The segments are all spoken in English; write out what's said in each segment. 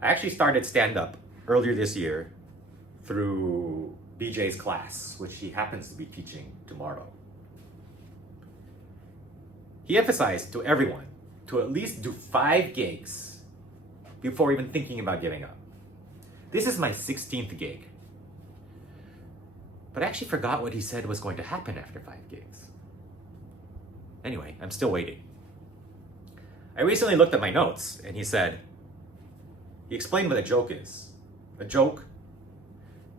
I actually started stand-up earlier this year through BJ's class, which he happens to be teaching tomorrow. He emphasized to everyone to at least do 5 gigs before even thinking about giving up. This is my 16th gig. But I actually forgot what he said was going to happen after 5 gigs. Anyway, I'm still waiting. I recently looked at my notes and he explained what a joke is. A joke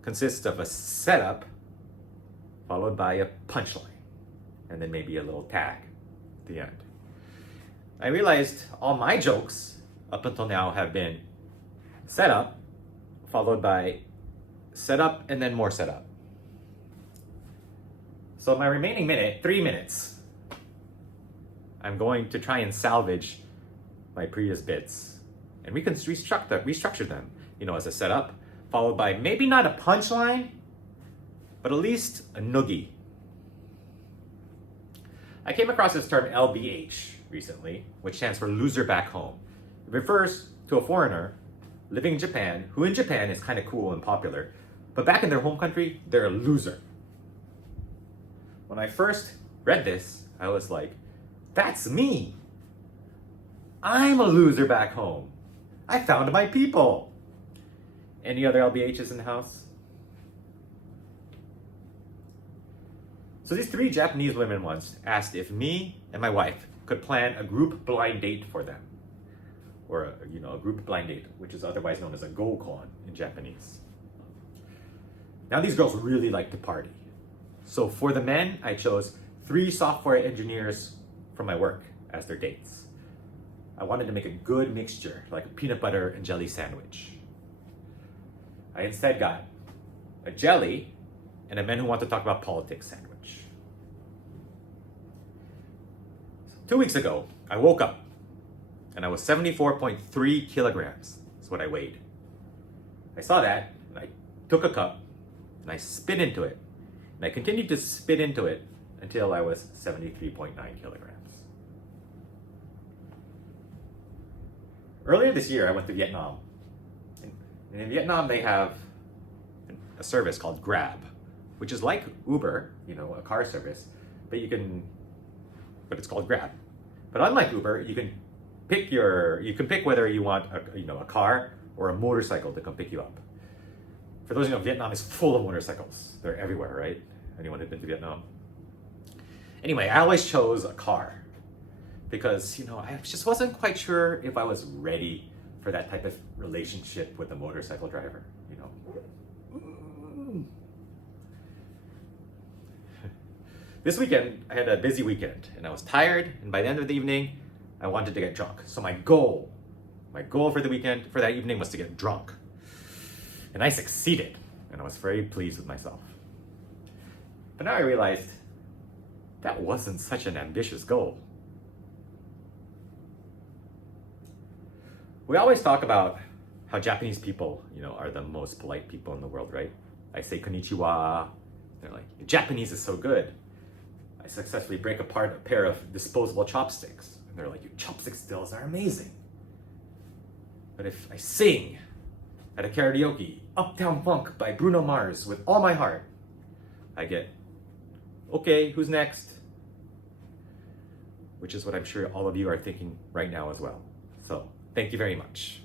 consists of a setup followed by a punchline and then maybe a little tag at the end. I realized all my jokes up until now have been setup followed by setup and then more setup. So my remaining 3 minutes, I'm going to try and salvage my previous bits and we can restructure them, as a setup, followed by maybe not a punchline, but at least a noogie. I came across this term LBH recently, which stands for loser back home. It refers to a foreigner living in Japan, who in Japan is kind of cool and popular, but back in their home country, they're a loser. When I first read this, I was like, that's me. I'm a loser back home. I found my people. Any other LBHs in the house? So these 3 Japanese women once asked if me and my wife could plan a group blind date for them. Or a group blind date, which is otherwise known as a gokon in Japanese. Now these girls really like to party. So for the men, I chose 3 software engineers from my work as their dates. I wanted to make a good mixture, like a peanut butter and jelly sandwich. I instead got a jelly and a men who want to talk about politics sandwich. 2 weeks ago, I woke up and I was 74.3 kilograms. That's what I weighed. I saw that and I took a cup and I spit into it. And I continued to spit into it until I was 73.9 kilograms. Earlier this year, I went to Vietnam. And in Vietnam, they have a service called Grab, which is like Uber, a car service, but it's called Grab. But unlike Uber, you can pick whether you want a car or a motorcycle to come pick you up. For those who know, Vietnam is full of motorcycles. They're everywhere, right? Anyone who's been to Vietnam? Anyway, I always chose a car because, I just wasn't quite sure if I was ready for that type of relationship with a motorcycle driver, This weekend, I had a busy weekend and I was tired, and by the end of the evening, I wanted to get drunk. So my goal for that evening was to get drunk. And I succeeded, and I was very pleased with myself. But now I realized that wasn't such an ambitious goal. We always talk about how Japanese people, are the most polite people in the world, right? I say konnichiwa. They're like, Japanese is so good. I successfully break apart a pair of disposable chopsticks. And they're like, your chopstick skills are amazing. But if I sing at a karaoke, Uptown Funk by Bruno Mars with all my heart, I get, okay, who's next? Which is what I'm sure all of you are thinking right now as well. So, thank you very much.